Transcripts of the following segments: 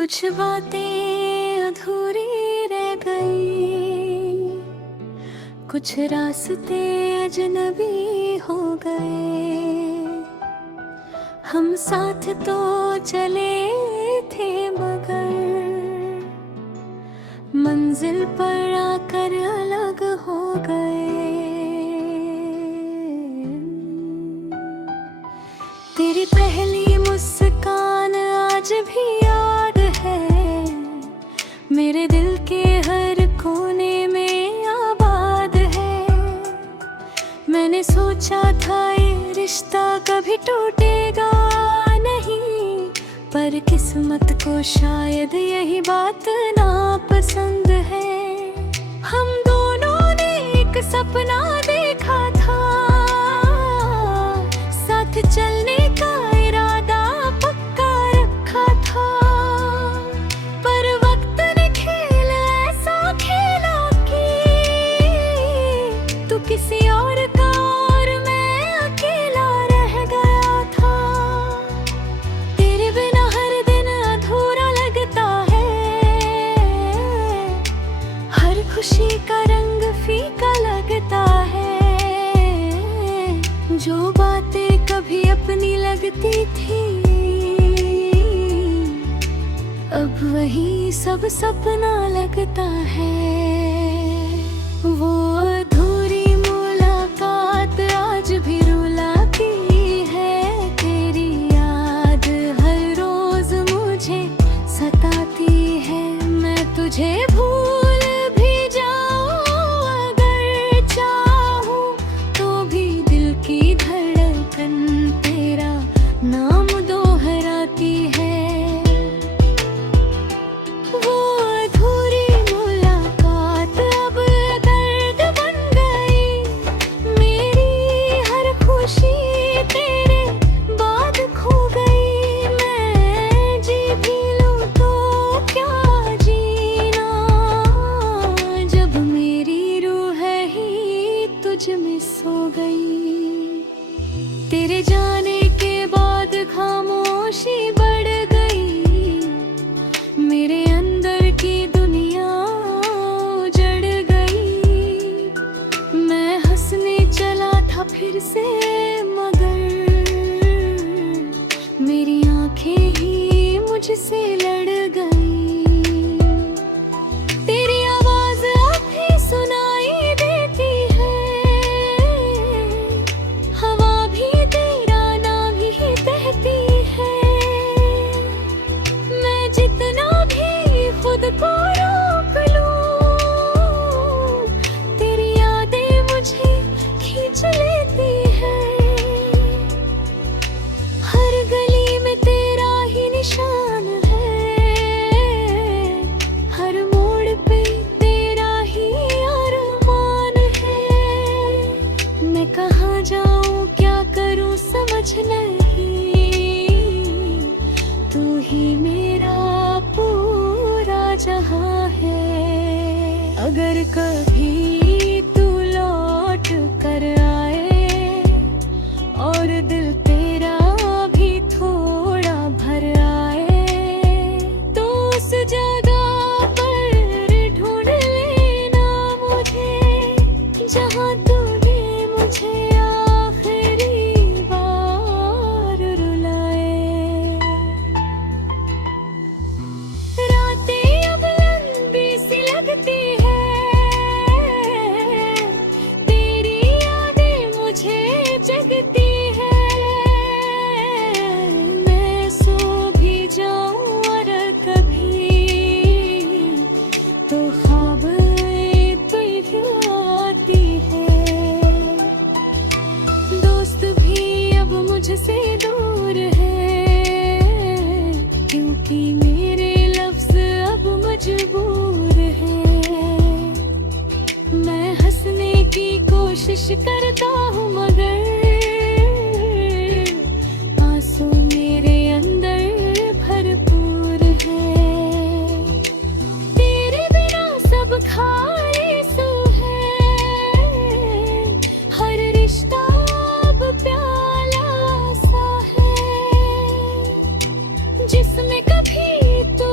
कुछ बातें अधूरी रह गई, कुछ रास्ते अजनबी हो गए। हम साथ तो चले थे मगर मंजिल पर आकर अलग हो गए। तेरी पहली मुस्कान आज भी याद है, मेरे दिल के हर कोने में आबाद है। मैंने सोचा था ये रिश्ता कभी टूटेगा नहीं, पर किस्मत को शायद यही बात नापसंद है। हम दोनों ने एक सपना देखा था, साथ चलने का इरादा पक्का रखा था, पर वक्त ने खेल ऐसा खेला कि तू किसी और का और मैं अकेला रह गया था। तेरे बिना हर दिन अधूरा लगता है, हर खुशी का रंग फीका लगता है। जो बातें कभी अपनी लगती थी, अब वही सब सपना लगता है। वो अधूरी मुलाकात आज भी रुलाती है, तेरी याद हर रोज मुझे सताती है। मैं तुझे भूल भी जाऊं अगर चाहूं, तो भी दिल की धड़कन तेरा नाम दोहराती है। वो अधूरी मुलाकात अब दर्द बन गई, मेरी हर खुशी तेरे बाद खो गई। मैं जी भी लूं तो क्या जीना, जब मेरी रूह ही तुझ में सो गई। तेरे जाने के बाद खामोशी बढ़ गई, मेरे अंदर की दुनिया उजड़ गई। मैं हंसने चला था फिर से मगर मेरी आंखें ही मुझसे लड़ गई। तेरी आवाज अब भी सुनाई देती है, हवा भी तेरा नाम ही कहती है। मैं जितना भी खुद को रोक लूं, तेरी यादें मुझे खींच लेती है। हर गली में तेरा ही निशान है, हर मोड़ पे तेरा ही अरमान है। मैं कहाँ जाऊं क्या करूं समझ नहीं, तू ही मेरा पूरा जहां है। अगर कभी तू लौट कर आए और दिल तेरा भी थोड़ा भर आए, तो उस जगह पर ढूंढ लेना मुझे, जहां तूने मुझे आखिरी बार रुलाए। रातें अब लंबी सी लगती है, तेरी यादें मुझे जगती है। मैं सो भी जाऊं और कभी, तो ख्वाब तुझे आती है। दोस्त भी अब मुझसे दूर है, क्योंकि मेरे लफ्ज अब मजबूर हैं। मैं हंसने की कोशिश करता हूँ मगर आंसू मेरे अंदर भरपूर है। तेरे बिना सब खालिसू है, हर रिश्ता अब प्याला सा है, जिसमें कभी तू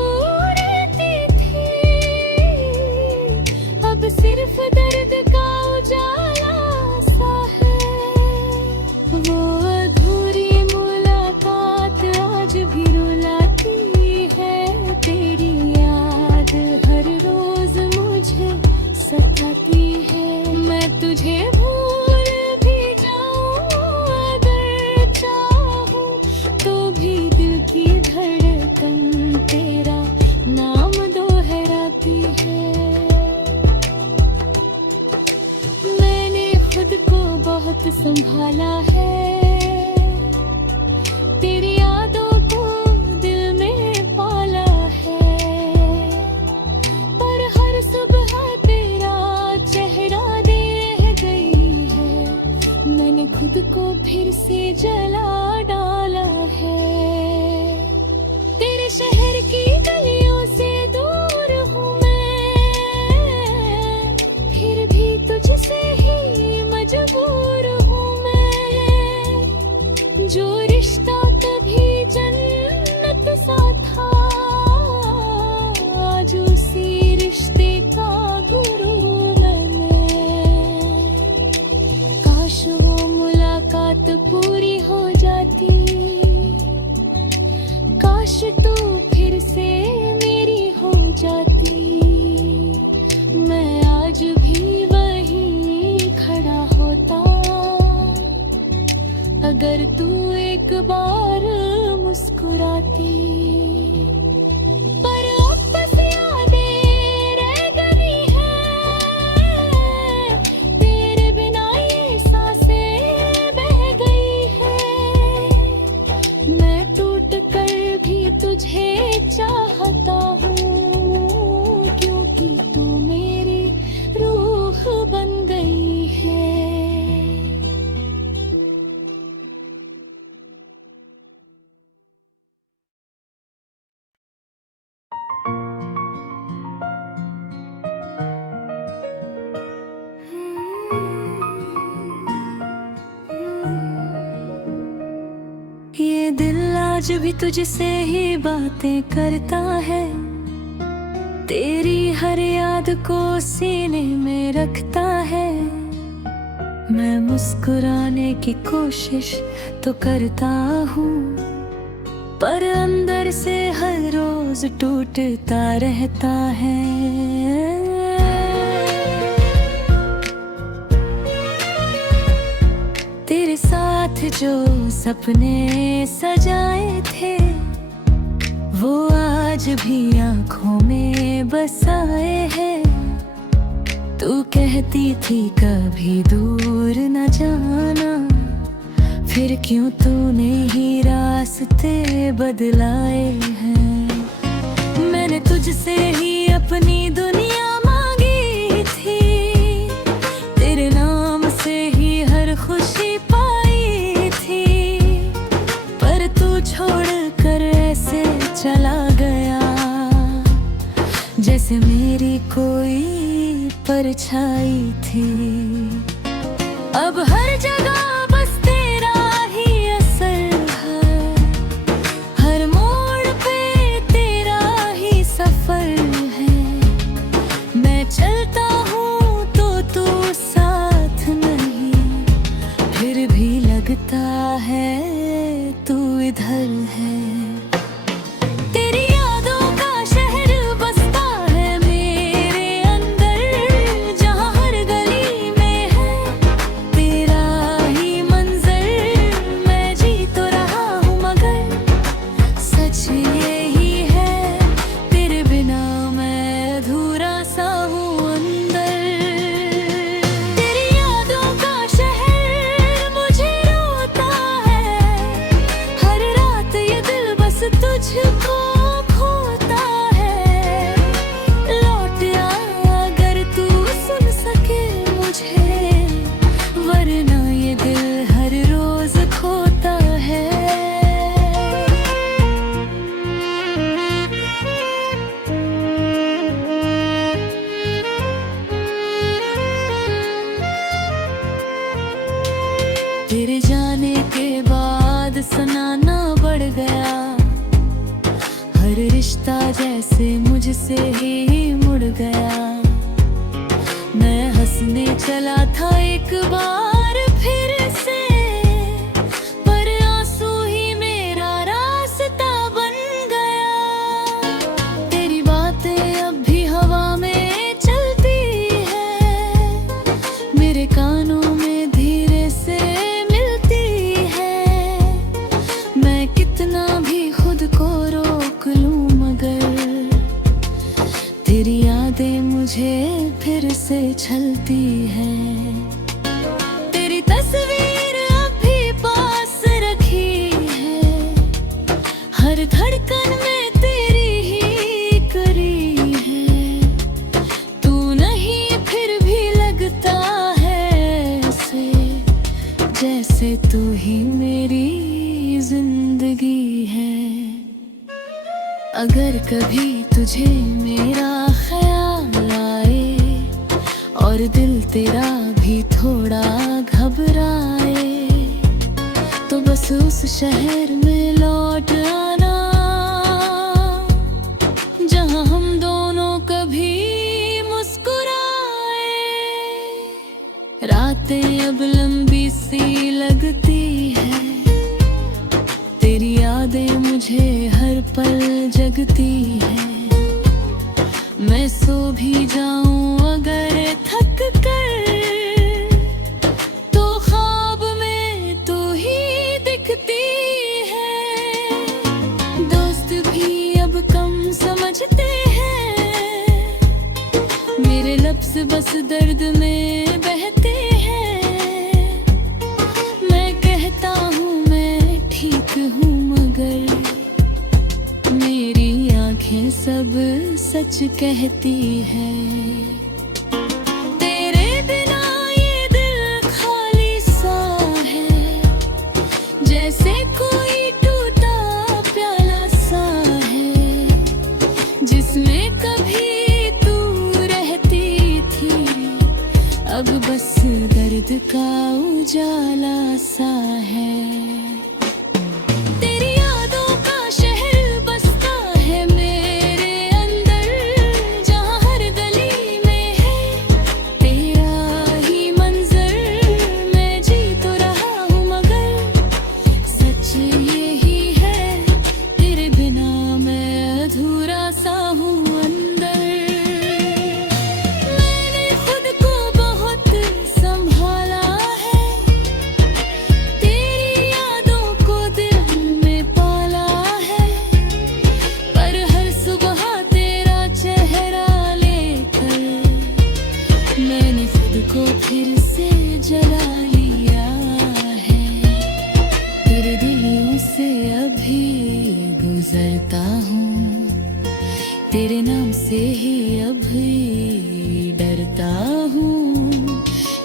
संभाला है। तेरी यादों को दिल में पाला है, पर हर सुबह तेरा चेहरा दे गई है। मैंने खुद को फिर से जला डाला है। तेरे शहर की गलियों से दूर हूँ मैं, फिर भी तुझसे ही मजबूर हूँ मैं। जो रिश्ता कभी जन्नत सा था, आज उसी रिश्ते का गुरु मैं। काश वो मुलाकात पूरी हो जाती, काश तू फिर से मेरी हो जाती। मैं आज भी वहीं खड़ा होता, अगर तू एक बार मुस्कुराती। पर अब बस यादें रह गई हैं, तेरे बिना ये सांसें बह गई हैं। मैं टूट कर भी तुझे चाहता हूँ, क्योंकि तू मेरी रूह बन गई है। ये दिल आज भी तुझसे ही बातें करता है, तेरी हर याद को सीने में रखता है। मैं मुस्कुराने की कोशिश तो करता हूँ, पर अंदर से हर रोज टूटता रहता है। तेरे साथ जो सपने सजाए थे, वो आज भी आँखों में बसाए हैं। तू कहती थी कभी दूर न जाना, फिर क्यों तूने ही रास्ते बदलाए हैं। मैंने तुझसे ही अपनी दुनिया मांगी थी, तेरे नाम से ही हर खुशी पाई थी। पर तू छोड़ कर ऐसे चला गया, जैसे मेरी कोई परछाई थी। अब हर जगह बस तेरा ही असर है, हर मोड़ पे तेरा ही सफर है। मैं चलता हूँ तो तू साथ नहीं, फिर भी लगता है तू इधर है। तेरी यादों का शहर बसता है मेरे अंदर, जहाँ हर गली में है तेरा ही मंजर। मैं जी तो रहा हूँ मगर सच यही है, तेरे बिना मैं अधूरा सा हूँ अंदर। तेरी यादों का शहर मुझे रोता है, हर रात ये दिल बस तुझको खोता है। लौट आ अगर तू सुन सके मुझे, वरना ये दिल हर रोज खोता है। तेरे जाने के बाद सुनाना बढ़ गया, हर रिश्ता जैसे मुझसे ही मुड़ गया। मैं हंसने चला था एक बार फिर से, पर आंसू ही मेरा रास्ता बन गया। तेरी बातें अब भी हवा में चलती है, मेरे कानों में धीरे से मिलती है। मैं कितना भी खुद को रोक लूं मगर तेरी यादें मुझे फिर से छलती है। से तू ही मेरी जिंदगी है। अगर कभी तुझे मेरा ख्याल आए और दिल तेरा भी थोड़ा घबराए, तो बस उस शहर में लौट आना जहां हम दोनों कभी मुस्कुराए। रातें अब लंबी सी लगती है, तेरी यादें मुझे हर पल जगती है। मैं सो भी जाऊं अगर थक कर, तो ख्वाब में तू ही दिखती है। दोस्त भी अब कम समझते हैं, मेरे लफ्ज़ बस दर्द में बहते हैं। मैं कहता हूँ मैं ठीक हूँ, मगर मेरी आँखें सब सच कहती है। तेरे बिना ये दिल खाली सा है, जैसे कोई टूटा प्याला सा है, जिसमें कभी तू रहती थी, अब बस दर्द का उजाला सा है। तेरी यादों का शहर बसता है मेरे अंदर, जहाँ हर गली में है तेरा ही मंजर। मैं जी तो रहा हूँ मगर सच यही है, तेरे बिना मैं अधूरा सा हूँ अंदर। मैंने खुद को बहुत संभाला है, तेरी यादों को दिल में पाला है, पर हर सुबह तेरा चेहरा लेकर मैंने खुद को फिर से जला लिया है। तेरे दिलों से अभी गुजरता हूँ, तेरे नाम से ही अभी डरता हूँ।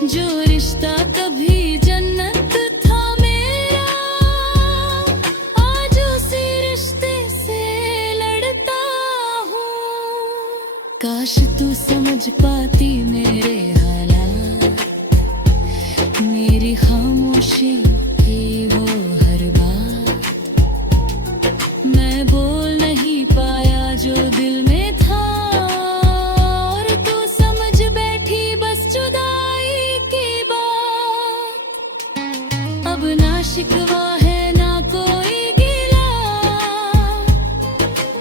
जो रिश्ता कभी जन्नत था मेरा, आज उसी रिश्ते से लड़ता हूँ। काश तू समझ पाती मेरे हालात, मेरी खामोशी की वो हर बात। मैं बोल नहीं पाया जो दिल में था, और तू समझ बैठी बस जुदाई की बात। अब ना शिकवा है ना कोई गिला,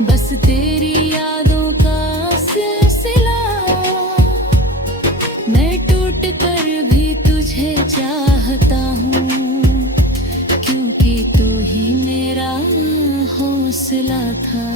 बस तेरी यादों का सिलसिला। मैं टूट कर भी तुझे चाहता हूँ, क्योंकि तू ही मेरा हौसला था।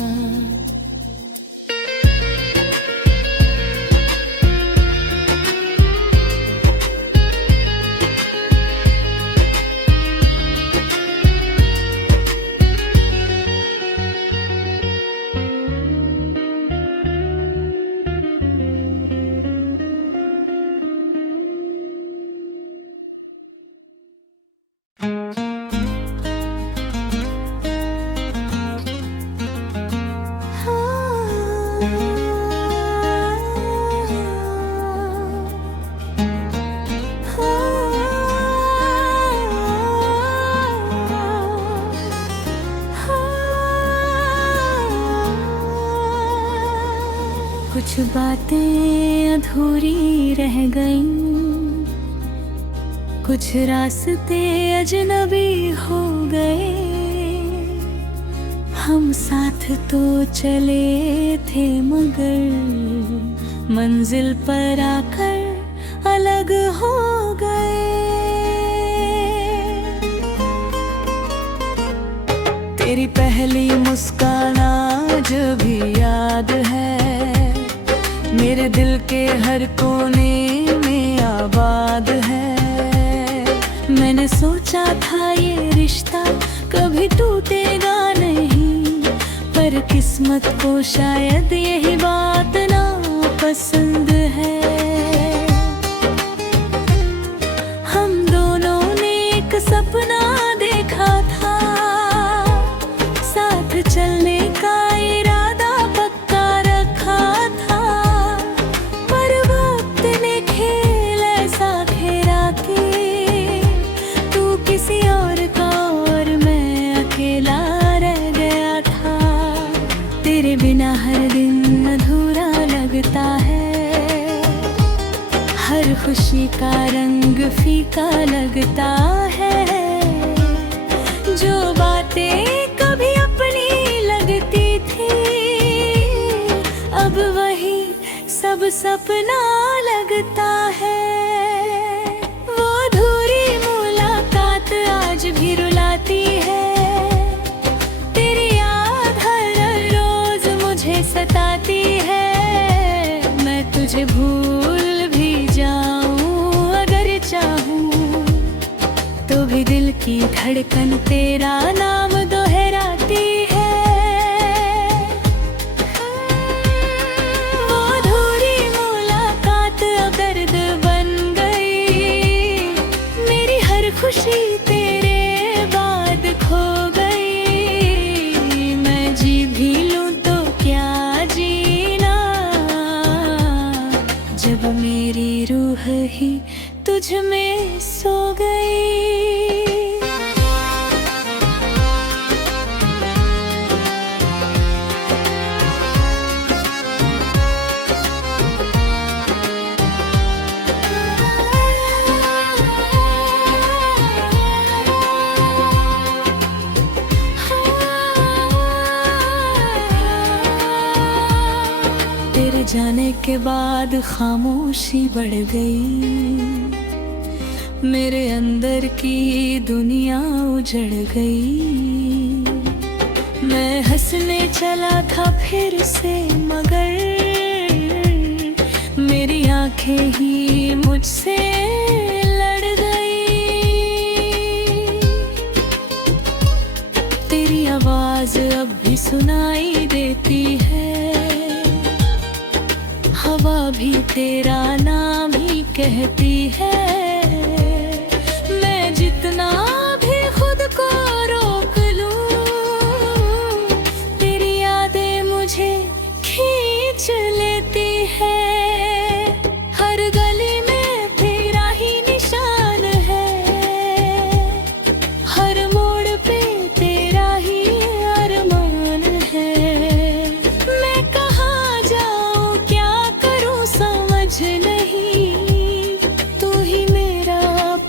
कुछ बातें अधूरी रह गईं, कुछ रास्ते अजनबी हो गए। हम साथ तो चले थे मगर मंजिल पर आकर अलग हो गए। तेरी पहली मुस्कान आज भी याद है, मेरे दिल के हर कोने में आबाद है। मैंने सोचा था ये रिश्ता कभी टूटेगा नहीं, पर किस्मत को शायद यही बात ना पसंद है। हम दोनों ने एक सपना का रंग फीका लगता है। जो बातें कभी अपनी लगती थी, अब वही सब सपना लगता है। वो अधूरी मुलाकात आज भी रुलाती है। तेरी याद हर रोज मुझे सताती है। मैं तुझे भूल भी जाऊं अगर चाहूं, तो भी दिल की धड़कन तेरा नाम दोहराती है। वो अधूरी मुलाकात अब दर्द बन गई। मेरी हर खुशी तेरे बाद खो गई। मैं जी भी लूं तो क्या जीना, जब मेरी रूह ही तुझ में सो गई। तेरे जाने के बाद खामोशी बढ़ गई। मेरे अंदर की दुनिया उजड़ गई। मैं हंसने चला था फिर से, मगर मेरी आंखें ही मुझसे लड़ गई। तेरी आवाज अब भी सुनाई देती है। हवा भी तेरा नाम ही कहती है। मैं जितना भी खुद को रोक लूं, तेरी यादें मुझे खींच लेती है। हर गली में तेरा ही निशान है। हर मोड़ पे तेरा ही अरमान है। मैं कहाँ जाऊं क्या करूं समझ नहीं, तू ही मेरा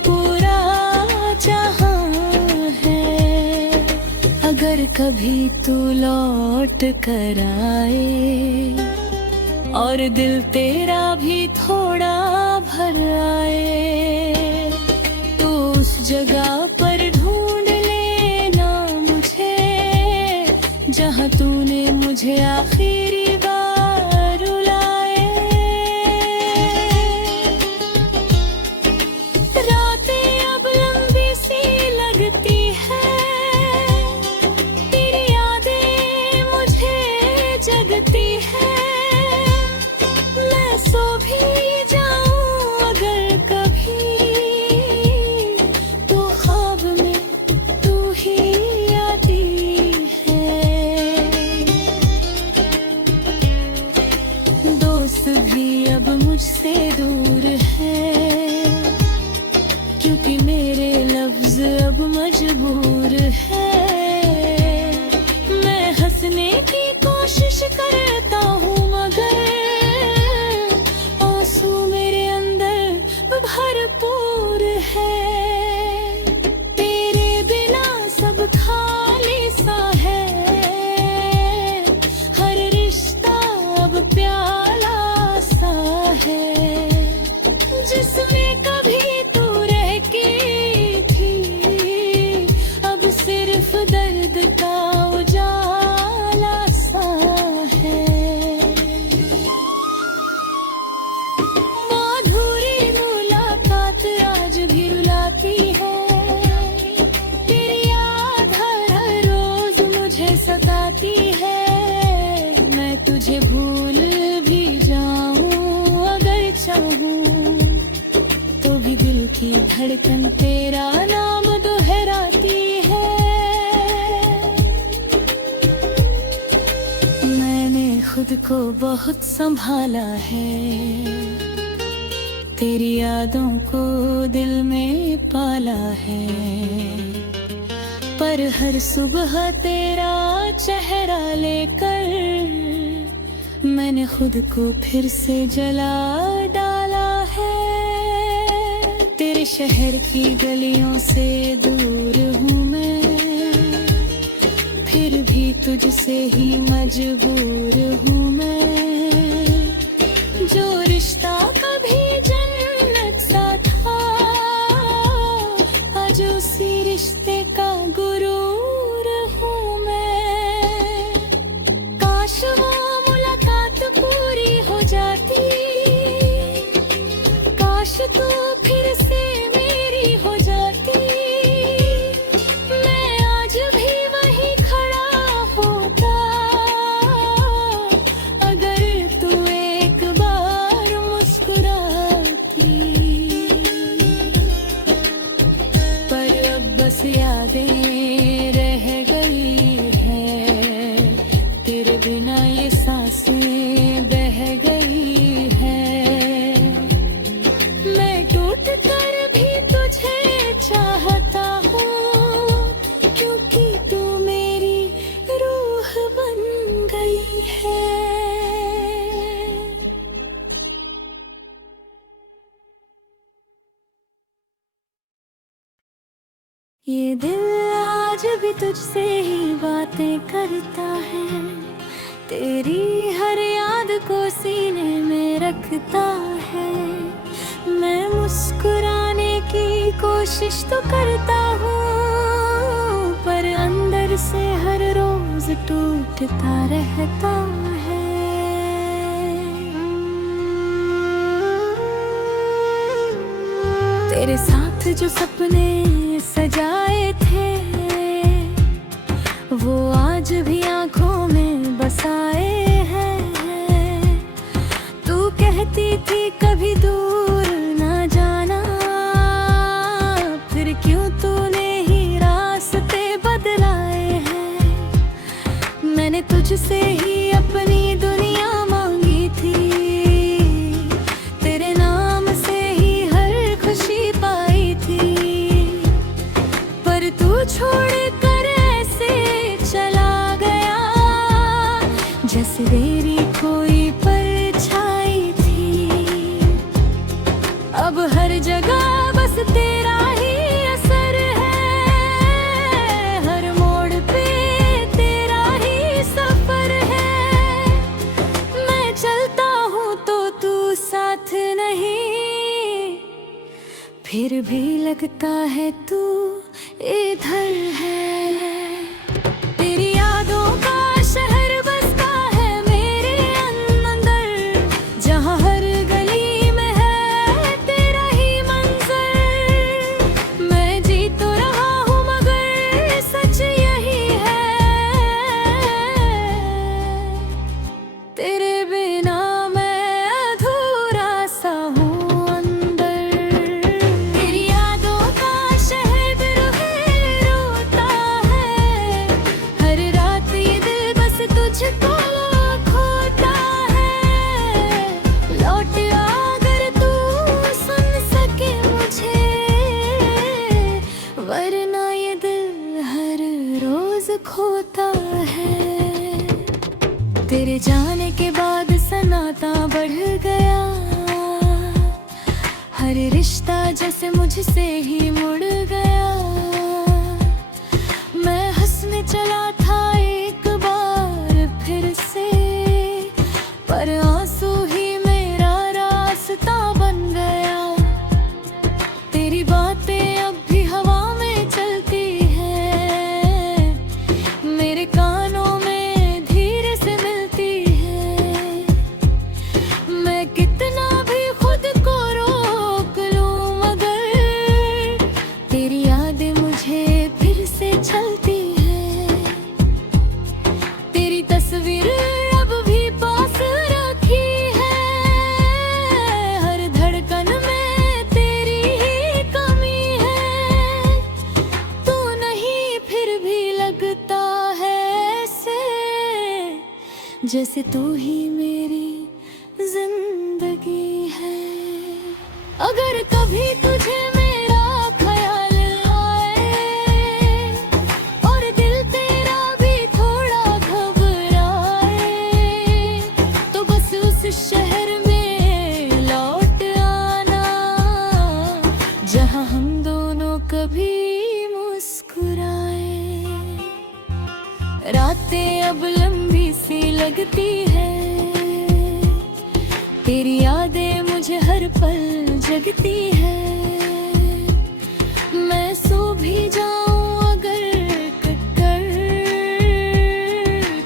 पूरा जहां है। अगर कभी तू लौट कर आए और दिल तेरा भी थोड़ा भर आए, तो उस जगह पर ढूंढ लेना मुझे, जहां तूने मुझे आखिरी बार रुलाए। रातें अब लंबी सी लगती है। तेरी यादें मुझे जगती है। मैं सो भी जाऊं अगर कभी, तो ख्वाब में तू ही आती है। दोस्त भी अब मुझसे दूर है, क्योंकि मेरे लफ्ज अब मजबूर है। मैं हंसने की कोशिश करता हूँ, मगर आंसू मेरे अंदर भरपूर है। तेरे बिना सब खाली सा है। हर रिश्ता अब प्याला सा है, जिसमें कभी तू रह के थी, अब सिर्फ दर्द का उजाला सा है। अधूरी मुलाकात आज भी रुलाती है। तेरी याद हर रोज मुझे सताती है। मैं तुझे भूल भी जाऊं अगर चाहूं, तो भी दिल की धड़कन तेरा नाम दोहराती है। मैंने खुद को बहुत संभाला है। तेरी यादों को दिल में पाला है। पर हर सुबह तेरा चेहरा लेकर मैंने खुद को फिर से जला डाला है। शहर की गलियों से दूर हूँ मैं, फिर भी तुझसे ही मजबूर हूँ मैं। जो रिश्ता कभी जन्नत सा था, आज उसी रिश्ते का गुरूर हूँ मैं। काश वो मुलाकात पूरी हो जाती, काश तू फिर से मेरी हो जाती। मैं आज भी वहीं खड़ा होता, अगर तू एक बार मुस्कुराती। पर अब बस यादें रह गई है, तेरे बिना ये सांसें बह गई है। मैं टूट कर भी तुझे चाहता हूँ, क्योंकि तू मेरी रूह बन गई है। ये दिल आज भी तुझसे ही बातें करता है, तेरी हर याद को सीने में रखता है। मैं मुस्कुराने की कोशिश तो करता हूँ, पर अंदर से हर रोज टूटता रहता है। तेरे साथ जो सपने सजाए थे, वो आज भी आंखों में बसाए हैं। तू कहती थी कभी दूर ना जाना, फिर क्यों तूने ही रास्ते बदलाए हैं। मैंने तुझसे ही अपनी दुनिया मांगी थी, तेरे नाम से ही हर खुशी पाई थी। पर तू छोड़ कर ऐसे चला गया, जैसे मेरी कोई परछाई थी। अब हर जगह बस तेरा ही असर है, हर मोड़ पे तेरा ही सफर है। मैं चलता हूँ तो तू साथ नहीं, फिर भी लगता है तू इधर है। तेरी यादों का शहर बसता है मेरे अंदर, जहाँ हर गली में है तेरा ही मंजर। मैं जी तो रहा हूँ मगर सच यही है, तेरे बिना मैं अधूरा सा हूँ अंदर। तेरी यादों का शहर बिरुहे रोता है, हर रात ये दिल बस तुझको खोता है। लौट आ अगर तू सुन सके मुझे, वरना ये दिल हर रोज खोता है। तेरे जाने के बाद सन्नाटा बढ़ गया, हर रिश्ता जैसे मुझसे ही मुड़ गया। मैं हंसने चला था एक बार फिर से, पर आंसू ही मेरा रास्ता बन गया। तेरी बातें अब भी हवा में चलती हैं, मेरे कानों में धीरे से मिलती है। मैं कितना भी खुद को रोक लूं मगर तेरी यादें मुझे फिर से चलती है। तेरी तस्वीर अब भी पास रखी है, हर धड़कन में तेरी ही कमी है। तू नहीं फिर भी लगता है ऐसे, जैसे तू ही मेरी जिंदगी है। अगर कभी तुझे मेरा ख्याल आए और दिल तेरा भी थोड़ा घबराए, तो बस उस शहर में लौट आना जहाँ रातें अब लंबी सी लगती है, तेरी यादें मुझे हर पल जगती है। मैं सो भी जाऊं अगर कटकर,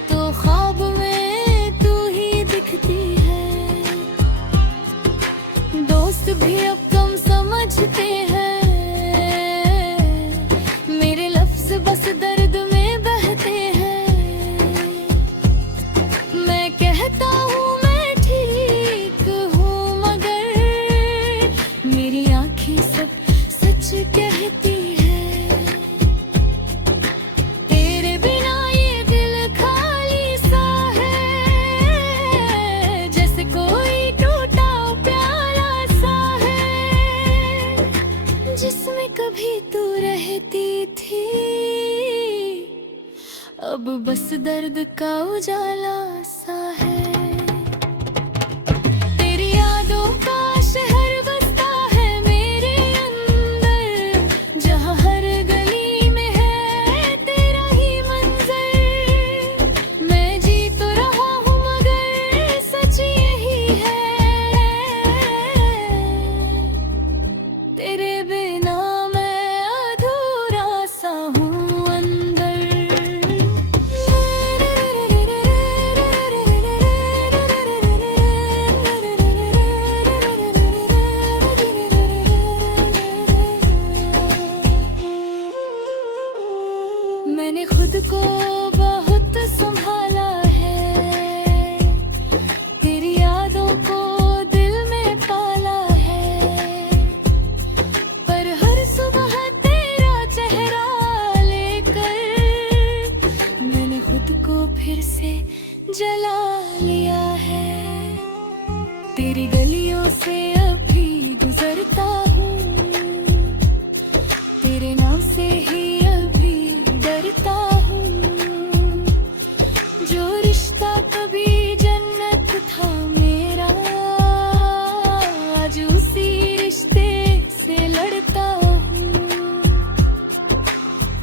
तो ख्वाब में तू ही दिखती है। दोस्त भी अब कम समझते हैं, मेरे लफ्ज बस दर्द में बहते हैं। मैं कहता हूँ मैं ठीक हूँ, मगर मेरी आँखें सब सच कहती है। तेरे बिना ये दिल खाली सा है, जैसे कोई टूटा प्याला सा है, जिसमें कभी तू रहती थी। अब बस दर्द का उजाला सा है। तेरी यादों का शहर बसता है मेरे अंदर, जहाँ हर गली में है तेरा ही मंजर। मैं जी तो रहा हूँ मगर सच यही है, तेरे बिना मैं अधूरा सा हूँ अंदर। मैंने खुद को बहुत संभाला है, तेरी यादों को दिल में पाला है। पर हर सुबह तेरा चेहरा लेकर मैंने खुद को फिर से जला लिया है। तेरी गलियों से अभी गुजरता हूँ, तेरे नाम से ही अभी डरता हूँ। जो रिश्ता कभी जन्नत था मेरा, आज उसी रिश्ते से लड़ता हूँ।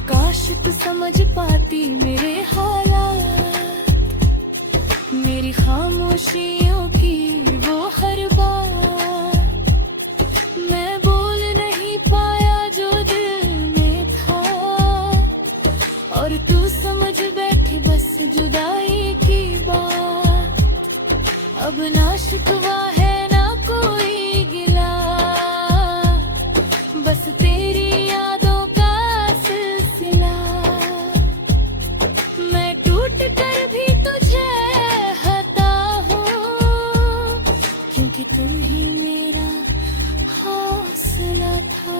काश तू समझ पाती मेरे हालात, मेरी खामोशियों की वो हर बात। मैं बोल नहीं पाया जो दिल में था, और तू समझ बैठी बस जुदाई की बात। अब ना शिकवा है ना कोई गिला, बस तेरी यादों का सिलसिला। मैं टूट कर भी तुझे हता हूँ, क्योंकि तू ही मेरा हौसला था।